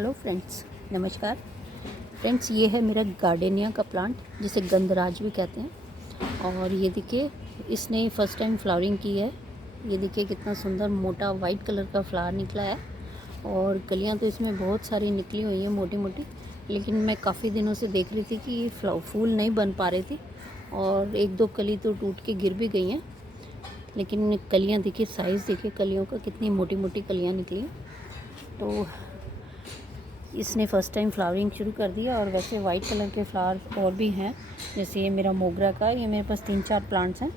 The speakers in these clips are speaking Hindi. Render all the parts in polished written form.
हेलो फ्रेंड्स, नमस्कार फ्रेंड्स। ये है मेरा गार्डेनिया का प्लांट जिसे गंधराज भी कहते हैं। और ये देखिए, इसने फर्स्ट टाइम फ्लावरिंग की है। ये देखिए कितना सुंदर मोटा वाइट कलर का फ्लावर निकला है। और कलियां तो इसमें बहुत सारी निकली हुई हैं, मोटी मोटी। लेकिन मैं काफ़ी दिनों से देख रही थी कि ये फूल नहीं बन पा रही थी, और एक दो कली तो टूट के गिर भी गई हैं। लेकिन कलियाँ देखिए, साइज़ देखिए कलियों का, कितनी मोटी मोटी कलियाँ निकली हैं। तो इसने फ़र्स्ट टाइम फ्लावरिंग शुरू कर दिया। और वैसे वाइट कलर के फ्लावर और भी हैं, जैसे ये मेरा मोगरा का। ये मेरे पास 3-4 प्लांट्स हैं,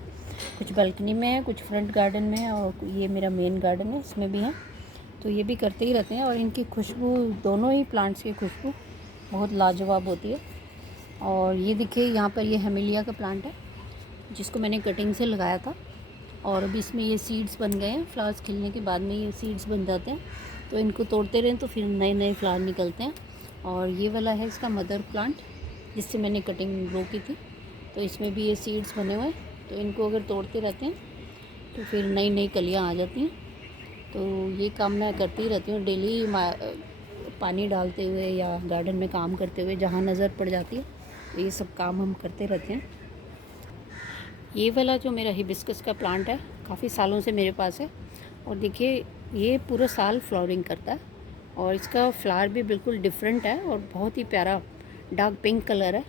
कुछ बालकनी में है, कुछ फ्रंट गार्डन में है, और ये मेरा मेन गार्डन है, इसमें भी है। तो ये भी करते ही रहते हैं। और इनकी खुशबू, दोनों ही प्लांट्स की खुशबू बहुत लाजवाब होती है। और ये देखिए, यहाँ पर ये हेमिलिया का प्लांट है, जिसको मैंने कटिंग से लगाया था। और अभी इसमें ये सीड्स बन गए हैं। फ्लावर्स खिलने के बाद में ये सीड्स बन जाते हैं, तो इनको तोड़ते रहें तो फिर नए नए फ्लावर निकलते हैं। और ये वाला है इसका मदर प्लांट, जिससे मैंने कटिंग ग्रो की थी। तो इसमें भी ये सीड्स बने हुए हैं, तो इनको अगर तोड़ते रहते हैं तो फिर नई नई कलियाँ आ जाती हैं। तो ये काम मैं करती ही रहती हूँ डेली, पानी डालते हुए या गार्डन में काम करते हुए, जहाँ नज़र पड़ जाती है। तो ये सब काम हम करते रहते हैं। ये वाला जो मेरा हिबिस्कस का प्लांट है, काफ़ी सालों से मेरे पास है। और देखिए, ये पूरा साल फ्लावरिंग करता है। और इसका फ्लावर भी बिल्कुल डिफरेंट है और बहुत ही प्यारा डार्क पिंक कलर है।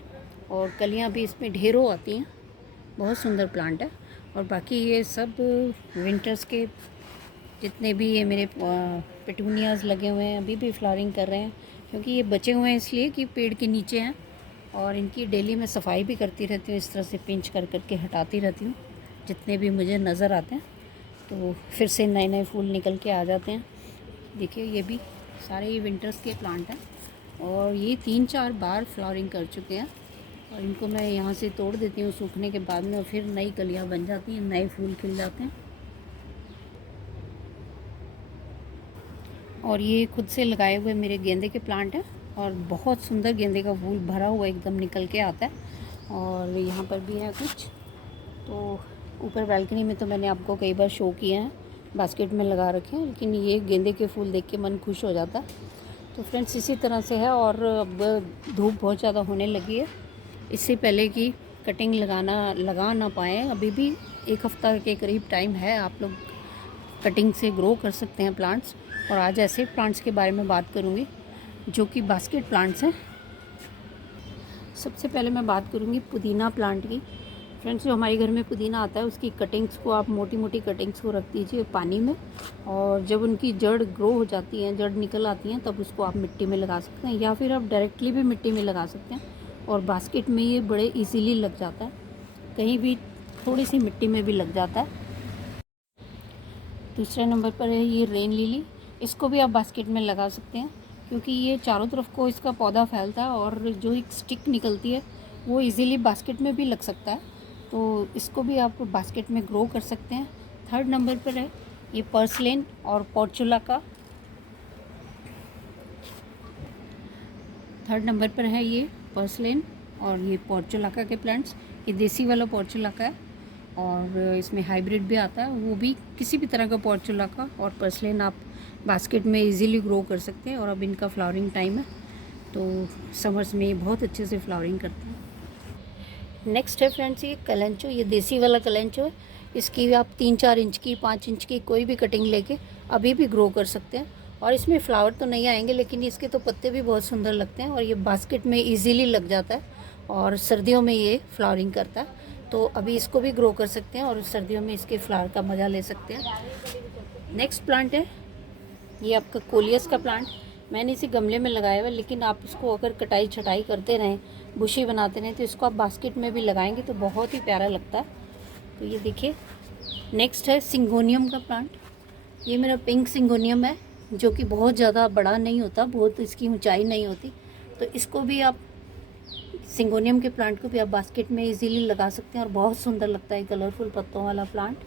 और कलियां भी इसमें ढेरों आती हैं। बहुत सुंदर प्लांट है। और बाकी ये सब विंटर्स के जितने भी ये मेरे पेटूनियाज़ लगे हुए हैं, अभी भी फ्लावरिंग कर रहे हैं, क्योंकि ये बचे हुए हैं इसलिए कि पेड़ के नीचे हैं। और इनकी डेली मैं सफाई भी करती रहती हूँ, इस तरह से पिंच कर करके हटाती रहती हूँ जितने भी मुझे नज़र आते हैं। तो फिर से नए नए फूल निकल के आ जाते हैं। देखिए, ये भी सारे ये विंटर्स के प्लांट हैं, और ये 3-4 बार फ्लावरिंग कर चुके हैं। और इनको मैं यहाँ से तोड़ देती हूँ सूखने के बाद में, और फिर नई कलियाँ बन जाती हैं, नए फूल खिल जाते हैं। और ये खुद से लगाए हुए मेरे गेंदे के प्लांट हैं, और बहुत सुंदर गेंदे का फूल भरा हुआ एकदम निकल के आता है। और यहाँ पर भी है कुछ। तो ऊपर बालकनी में तो मैंने आपको कई बार शो किए हैं, बास्केट में लगा रखे हैं, लेकिन ये गेंदे के फूल देख के मन खुश हो जाता है। तो फ्रेंड्स, इसी तरह से है। और अब धूप बहुत ज़्यादा होने लगी है। इससे पहले कि कटिंग लगा ना पाएँ, अभी भी 1 हफ़्ता के करीब टाइम है। आप लोग कटिंग से ग्रो कर सकते हैं प्लांट्स। और आज ऐसे प्लांट्स के बारे में बात करूँगी जो कि बास्केट प्लांट्स हैं। सबसे पहले मैं बात करूँगी पुदीना प्लांट की। फ्रेंड्स, जो हमारे घर में पुदीना आता है, उसकी कटिंग्स को आप मोटी मोटी कटिंग्स को रख दीजिए पानी में। और जब उनकी जड़ ग्रो हो जाती हैं, जड़ निकल आती हैं, तब उसको आप मिट्टी में लगा सकते हैं, या फिर आप डायरेक्टली भी मिट्टी में लगा सकते हैं। और बास्केट में ये बड़े इजीली लग जाता है, कहीं भी थोड़ी सी मिट्टी में भी लग जाता है। दूसरे नंबर पर है ये रेन लिली। इसको भी आप बास्केट में लगा सकते हैं, क्योंकि ये चारों तरफ को इसका पौधा फैलता है, और जो एक स्टिक निकलती है वो इजीली बास्केट में भी लग सकता है। तो इसको भी आप बास्केट में ग्रो कर सकते हैं। थर्ड नंबर पर है ये पर्सलेन और पोर्चुला का। थर्ड नंबर पर है ये पर्सलेन और ये पोर्चुलाका के प्लांट्स। ये देसी वाला पोर्चुलाका है, और इसमें हाइब्रिड भी आता है। वो भी किसी भी तरह का पोर्चुलाका और पर्सलेन आप बास्केट में इजीली ग्रो कर सकते हैं। और अब इनका फ्लावरिंग टाइम है, तो समर्स में बहुत अच्छे से फ्लावरिंग करते हैं। नेक्स्ट है फ्रेंड्स ये कलेंचो। ये देसी वाला कलेंचो है। इसकी आप 3-4 इंच की, 5 इंच की कोई भी कटिंग लेके अभी भी ग्रो कर सकते हैं। और इसमें फ्लावर तो नहीं आएंगे, लेकिन इसके तो पत्ते भी बहुत सुंदर लगते हैं, और ये बास्केट में इजीली लग जाता है। और सर्दियों में ये फ्लावरिंग करता है, तो अभी इसको भी ग्रो कर सकते हैं, और सर्दियों में इसके फ्लावर का मज़ा ले सकते हैं। नेक्स्ट प्लांट है ये आपका कोलियस का प्लांट। मैंने इसे गमले में लगाया हुआ है, लेकिन आप इसको अगर कटाई छटाई करते रहें, बुशी बनाते रहें, तो इसको आप बास्केट में भी लगाएंगे तो बहुत ही प्यारा लगता है। तो ये देखिए। नेक्स्ट है सिंगोनियम का प्लांट। ये मेरा पिंक सिंगोनियम है, जो कि बहुत ज़्यादा बड़ा नहीं होता, बहुत इसकी ऊंचाई नहीं होती। तो इसको भी आप, सिंगोनियम के प्लांट को भी आप बास्केट में इजीली लगा सकते हैं, और बहुत सुंदर लगता है कलरफुल पत्तों वाला प्लांट।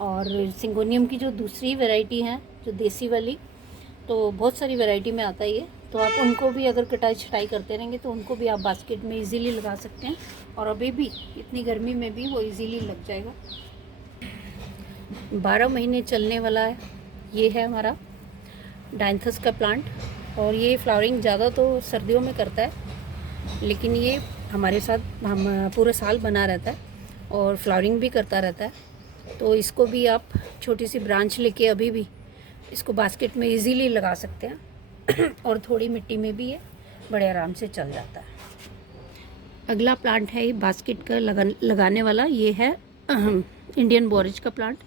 और सिंगोनियम की जो दूसरी वैरायटी है, जो देसी वाली, तो बहुत सारी वैरायटी में आता है ये। तो आप उनको भी अगर कटाई छटाई करते रहेंगे तो उनको भी आप बास्केट में इजीली लगा सकते हैं, और अभी भी इतनी गर्मी में भी वो इजीली लग जाएगा। 12 महीने चलने वाला है ये है हमारा डायंथस का प्लांट। और ये फ्लावरिंग ज़्यादा तो सर्दियों में करता है, लेकिन ये हमारे साथ हम पूरा साल बना रहता है और फ्लावरिंग भी करता रहता है। तो इसको भी आप छोटी सी ब्रांच लेके अभी भी इसको बास्केट में इजीली लगा सकते हैं और थोड़ी मिट्टी में भी ये बड़े आराम से चल जाता है। अगला प्लांट है ये बास्केट का लगाने वाला, ये है इंडियन बोरेज का प्लांट।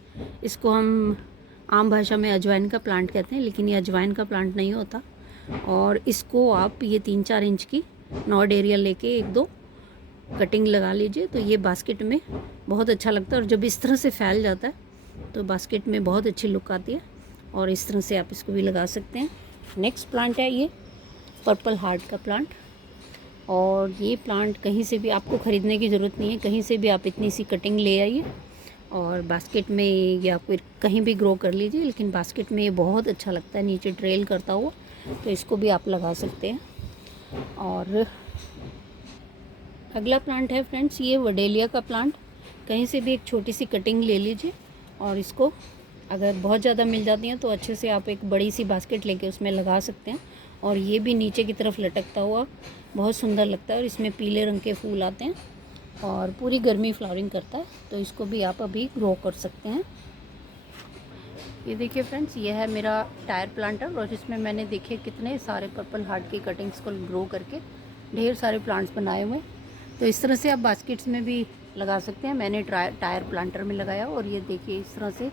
इसको हम आम भाषा में अजवाइन का प्लांट कहते हैं, लेकिन ये अजवाइन का प्लांट नहीं होता। और इसको आप ये 3-4 इंच की नॉड एरिया लेके 1-2 कटिंग लगा लीजिए, तो ये बास्केट में बहुत अच्छा लगता है। और जब इस तरह से फैल जाता है तो बास्केट में बहुत अच्छी लुक आती है, और इस तरह से आप इसको भी लगा सकते हैं। नेक्स्ट प्लांट है ये पर्पल हार्ट का प्लांट। और ये प्लांट कहीं से भी आपको ख़रीदने की ज़रूरत नहीं है, कहीं से भी आप इतनी सी कटिंग ले आइए और बास्केट में या फिर कहीं भी ग्रो कर लीजिए। लेकिन बास्केट में ये बहुत अच्छा लगता है नीचे ट्रेल करता हुआ, तो इसको भी आप लगा सकते हैं। और अगला प्लांट है फ्रेंड्स ये वडेलिया का प्लांट। कहीं से भी एक छोटी सी कटिंग ले लीजिए, और इसको अगर बहुत ज़्यादा मिल जाती हैं तो अच्छे से आप एक बड़ी सी बास्केट लेके उसमें लगा सकते हैं। और ये भी नीचे की तरफ लटकता हुआ बहुत सुंदर लगता है, और इसमें पीले रंग के फूल आते हैं और पूरी गर्मी फ्लावरिंग करता है, तो इसको भी आप अभी ग्रो कर सकते हैं। ये देखिए फ्रेंड्स, ये है मेरा टायर प्लांटर, और इसमें मैंने देखिए कितने सारे पर्पल हार्ट की कटिंग्स को ग्रो करके ढेर सारे प्लांट्स बनाए हुए। तो इस तरह से आप बास्केट्स में भी लगा सकते हैं। मैंने टायर प्लांटर में लगाया, और ये देखिए इस तरह से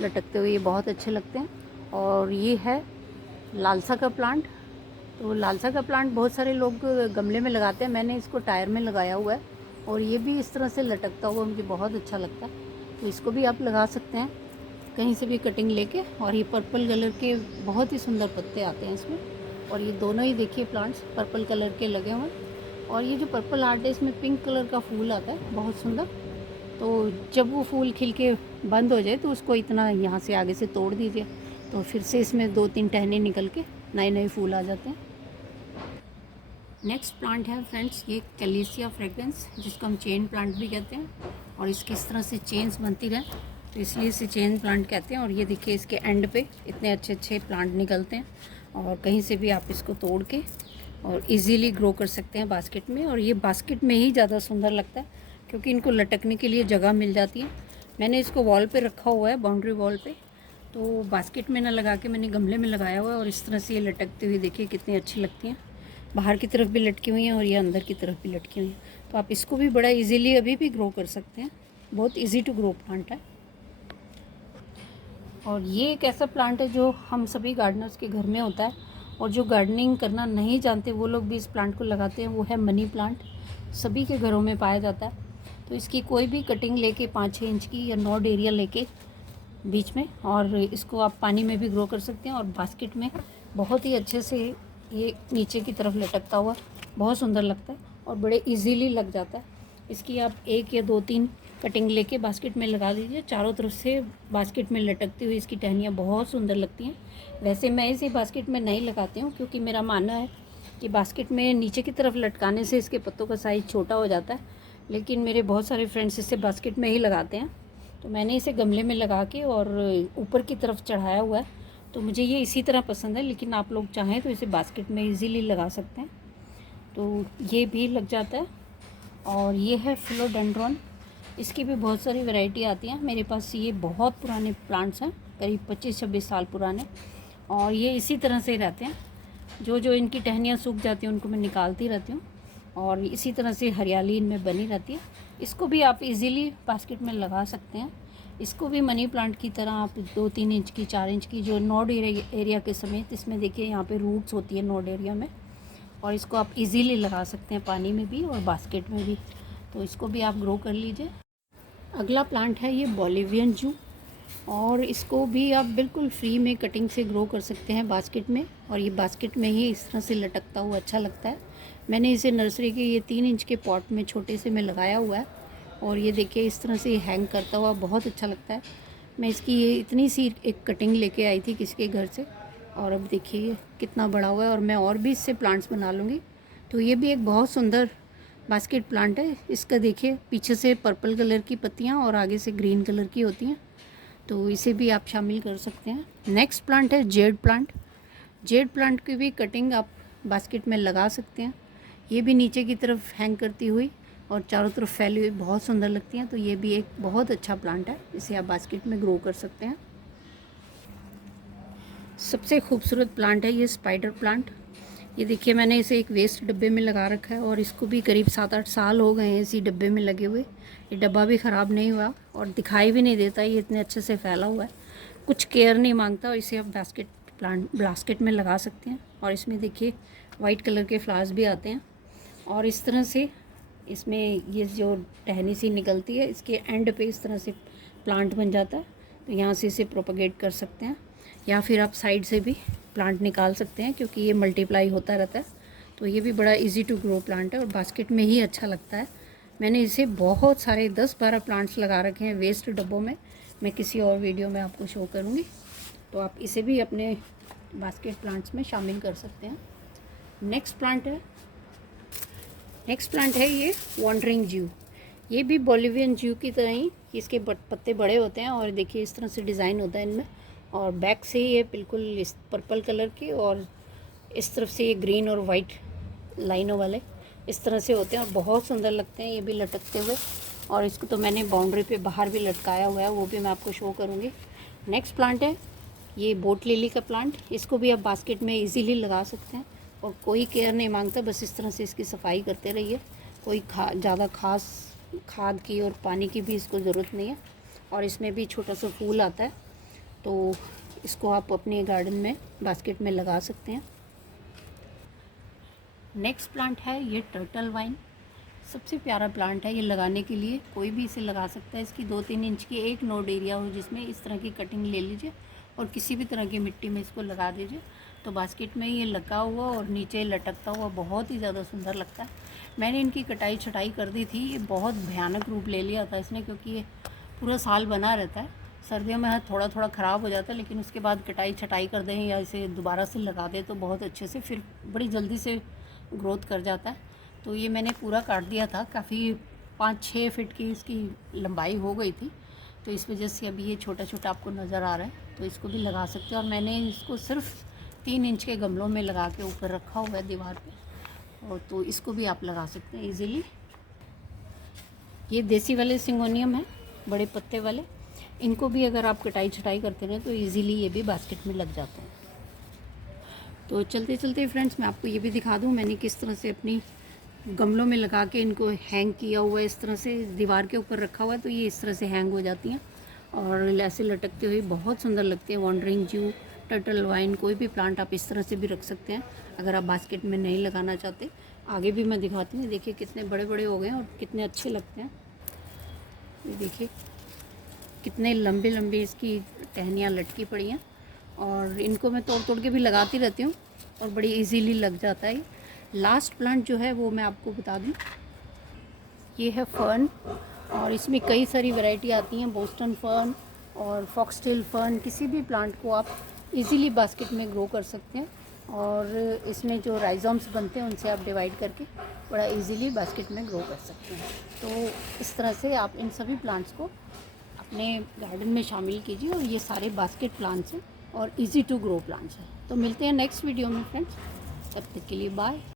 लटकते हुए ये बहुत अच्छे लगते हैं। और ये है लालसा का प्लांट। तो लालसा का प्लांट बहुत सारे लोग गमले में लगाते हैं, मैंने इसको टायर में लगाया हुआ है, और ये भी इस तरह से लटकता हुआ मुझे बहुत अच्छा लगता है। तो इसको भी आप लगा सकते हैं कहीं से भी कटिंग लेके। और ये पर्पल कलर के बहुत ही सुंदर पत्ते आते हैं इसमें, और ये दोनों ही देखिए प्लांट्स पर्पल कलर के लगे हुए हैं। और ये जो पर्पल हार्ट है इसमें पिंक कलर का फूल आता है बहुत सुंदर। तो जब वो फूल खिल के बंद हो जाए तो उसको इतना यहाँ से आगे से तोड़ दीजिए, तो फिर से इसमें 2-3 टहनी निकल के नए नए फूल आ जाते हैं। नेक्स्ट प्लांट है फ्रेंड्स ये कैलिसिया फ्रेग्रेंस, जिसको हम चेन प्लांट भी कहते हैं। और इसकी इस तरह से चेन्स बनती रहे तो इसलिए इसे चेन प्लांट कहते हैं। और ये देखिए इसके एंड पे इतने अच्छे अच्छे प्लांट निकलते हैं, और कहीं से भी आप इसको तोड़ के और इजीली ग्रो कर सकते हैं बास्केट में। और ये बास्केट में ही ज़्यादा सुंदर लगता है, क्योंकि इनको लटकने के लिए जगह मिल जाती है। मैंने इसको वॉल पे रखा हुआ है, बाउंड्री वॉल पे, तो बास्केट में ना लगा के मैंने गमले में लगाया हुआ है। और इस तरह से ये लटकते हुए देखिए कितनी अच्छी लगती हैं, बाहर की तरफ भी लटकी हुई हैं और ये अंदर की तरफ भी लटकी हुई हैं। तो आप इसको भी बड़ा इजीली अभी भी ग्रो कर सकते हैं, बहुत इजी टू ग्रो प्लांट है। और ये एक ऐसा प्लांट है जो हम सभी गार्डनर्स के घर में होता है, और जो गार्डनिंग करना नहीं जानते वो लोग भी इस प्लांट को लगाते हैं। वो है मनी प्लांट, सभी के घरों में पाया जाता है। तो इसकी कोई भी कटिंग लेके 5-6 इंच की या नॉड एरिया लेके बीच में, और इसको आप पानी में भी ग्रो कर सकते हैं। और बास्केट में बहुत ही अच्छे से ये नीचे की तरफ लटकता हुआ बहुत सुंदर लगता है और बड़े इजीली लग जाता है। इसकी आप 1 या 2-3 कटिंग लेके बास्केट में लगा दीजिए, चारों तरफ से बास्केट में लटकती हुई इसकी टहनियाँ बहुत सुंदर लगती हैं। वैसे मैं इसे बास्केट में नहीं लगाती हूँ, क्योंकि मेरा मानना है कि बास्केट में नीचे की तरफ लटकाने से इसके पत्तों का साइज़ छोटा हो जाता है। लेकिन मेरे बहुत सारे फ्रेंड्स इसे बास्केट में ही लगाते हैं, तो मैंने इसे गमले में लगा के और ऊपर की तरफ चढ़ाया हुआ है, तो मुझे ये इसी तरह पसंद है। लेकिन आप लोग चाहें तो इसे बास्केट में इजीली लगा सकते हैं, तो ये भी लग जाता है। और ये है फिलोडेंड्रॉन, इसकी भी बहुत सारी वैरायटी आती हैं। मेरे पास ये बहुत पुराने प्लांट्स हैं, करीब 25-26 साल पुराने, और ये इसी तरह से रहते हैं। जो जो इनकी टहनियाँ सूख जाती हैं उनको मैं निकालती रहती हूँ, और इसी तरह से हरियाली इनमें बनी रहती है। इसको भी आप इजीली बास्केट में लगा सकते हैं। इसको भी मनी प्लांट की तरह आप 2-3 इंच की, 4 इंच की, जो नोड एरिया के समेत, इसमें देखिए यहाँ पे रूट्स होती है नोड एरिया में, और इसको आप इजीली लगा सकते हैं पानी में भी और बास्केट में भी। तो इसको भी आप ग्रो कर लीजिए। अगला प्लांट है ये बोलिवियन जू, और इसको भी आप बिल्कुल फ्री में कटिंग से ग्रो कर सकते हैं बास्केट में। और ये बास्केट में ही इस तरह से लटकता हुआ अच्छा लगता है। मैंने इसे नर्सरी के ये 3 इंच के पॉट में छोटे से में लगाया हुआ है, और ये देखिए इस तरह से हैंग करता हुआ बहुत अच्छा लगता है। मैं इसकी ये इतनी सी एक कटिंग लेके आई थी किसी के घर से, और अब देखिए कितना बड़ा हुआ है, और मैं और भी इससे प्लांट्स बना लूँगी। तो ये भी एक बहुत सुंदर बास्केट प्लांट है। इसका देखिए पीछे से पर्पल कलर की पत्तियाँ और आगे से ग्रीन कलर की होती हैं, तो इसे भी आप शामिल कर सकते हैं। नेक्स्ट प्लांट है जेड प्लांट। जेड प्लांट की भी कटिंग आप बास्केट में लगा सकते हैं। ये भी नीचे की तरफ हैंग करती हुई और चारों तरफ फैली हुई बहुत सुंदर लगती हैं। तो ये भी एक बहुत अच्छा प्लांट है, इसे आप बास्केट में ग्रो कर सकते हैं। सबसे खूबसूरत प्लांट है ये स्पाइडर प्लांट। ये देखिए मैंने इसे एक वेस्ट डब्बे में लगा रखा है और इसको भी करीब 7-8 साल हो गए हैं इसी डब्बे में लगे हुए। ये डब्बा भी ख़राब नहीं हुआ और दिखाई भी नहीं देता, ये इतने अच्छे से फैला हुआ है, कुछ केयर नहीं मांगता। और इसे आप बास्केट में लगा सकते हैं। और इसमें देखिए वाइट कलर के फ्लावर्स भी आते हैं और इस तरह से इसमें ये जो टहनी सी निकलती है इसके एंड पे इस तरह से प्लांट बन जाता है। तो यहाँ से इसे प्रोपगेट कर सकते हैं या फिर आप साइड से भी प्लांट निकाल सकते हैं क्योंकि ये मल्टीप्लाई होता रहता है। तो ये भी बड़ा इजी टू ग्रो प्लांट है और बास्केट में ही अच्छा लगता है। मैंने इसे बहुत सारे 10-12 प्लांट्स लगा रखे हैं वेस्ट डब्बों में, मैं किसी और वीडियो में आपको शो करूँगी। तो आप इसे भी अपने बास्केट प्लांट्स में शामिल कर सकते हैं। नेक्स्ट प्लांट है ये वॉन्डरिंग ज्यू। ये भी बोलिवियन ज्यू की तरह ही इसके पत्ते बड़े होते हैं और देखिए इस तरह से डिज़ाइन होता है इनमें। और बैक से ये बिल्कुल इस पर्पल कलर के और इस तरफ से ये ग्रीन और वाइट लाइनों वाले इस तरह से होते हैं और बहुत सुंदर लगते हैं ये भी लटकते हुए। और इसको तो मैंने बाउंड्री पे बाहर भी लटकाया हुआ है, वो भी मैं आपको शो करूँगी। नेक्स्ट प्लांट है ये बोट लिली का प्लांट। इसको भी आप बास्केट में इजीली लगा सकते हैं और कोई केयर नहीं मांगता, बस इस तरह से इसकी सफाई करते रहिए। कोई ज़्यादा खास खाद की और पानी की भी इसको ज़रूरत नहीं है। और इसमें भी छोटा सा फूल आता है, तो इसको आप अपने गार्डन में बास्केट में लगा सकते हैं। नेक्स्ट प्लांट है ये टर्टल वाइन। सबसे प्यारा प्लांट है ये, लगाने के लिए कोई भी इसे लगा सकता है। इसकी 2-3 इंच की एक नोड एरिया हो जिसमें इस तरह की कटिंग ले लीजिए और किसी भी तरह की मिट्टी में इसको लगा दीजिए। तो बास्केट में ये लगा हुआ और नीचे लटकता हुआ बहुत ही ज़्यादा सुंदर लगता है। मैंने इनकी कटाई छटाई कर दी थी, ये बहुत भयानक रूप ले लिया था इसने क्योंकि ये पूरा साल बना रहता है। सर्दियों में थोड़ा थोड़ा ख़राब हो जाता है, लेकिन उसके बाद कटाई छटाई कर दें या इसे दोबारा से लगा दें तो बहुत अच्छे से फिर बड़ी जल्दी से ग्रोथ कर जाता है। तो ये मैंने पूरा काट दिया था, काफ़ी 5-6 फीट की इसकी लंबाई हो गई थी। तो इस वजह से अभी ये छोटा छोटा आपको नज़र आ रहा है, तो इसको भी लगा सकते हैं। और मैंने इसको सिर्फ 3 इंच के गमलों में लगा के ऊपर रखा हुआ है दीवार पे, और तो इसको भी आप लगा सकते हैं इजीली। ये देसी वाले सिंगोनियम है, बड़े पत्ते वाले। इनको भी अगर आप कटाई छटाई करते रहें तो इजीली ये भी बास्केट में लग जाते हैं। तो चलते चलते फ्रेंड्स मैं आपको ये भी दिखा दूँ मैंने किस तरह से अपनी गमलों में लगा के इनको हैंग किया हुआ है। इस तरह से दीवार के ऊपर रखा हुआ है तो ये इस तरह से हैंग हो जाती हैं और ऐसे लटकते हुए बहुत सुंदर लगते हैं। वॉन्डरिंग ज्यू, टर्टल वाइन, कोई भी प्लांट आप इस तरह से भी रख सकते हैं अगर आप बास्केट में नहीं लगाना चाहते। आगे भी मैं दिखाती हूँ, देखिए कितने बड़े बड़े हो गए हैं और कितने अच्छे लगते हैं। ये देखिए कितने लंबे लंबे इसकी टहनियाँ लटकी पड़ी हैं और इनको मैं तोड़ तोड़ के भी लगाती रहती हूँ और बड़ी इजीली लग जाता है। लास्ट प्लांट जो है वो मैं आपको बता दूँ, ये है फर्न और इसमें कई सारी वैरायटी आती हैं, बोस्टन फर्न और फॉक्सटेल फर्न। किसी भी प्लांट को आप इजीली बास्केट में ग्रो कर सकते हैं और इसमें जो राइजोम्स बनते हैं उनसे आप डिवाइड करके बड़ा इजीली बास्केट में ग्रो कर सकते हैं। तो इस तरह से आप इन सभी प्लांट्स को अपने गार्डन में शामिल कीजिए और ये सारे बास्केट प्लांट्स हैं और इजी टू ग्रो प्लांट्स हैं। तो मिलते हैं नेक्स्ट वीडियो में फ्रेंड्स, तब तक के लिए बाय।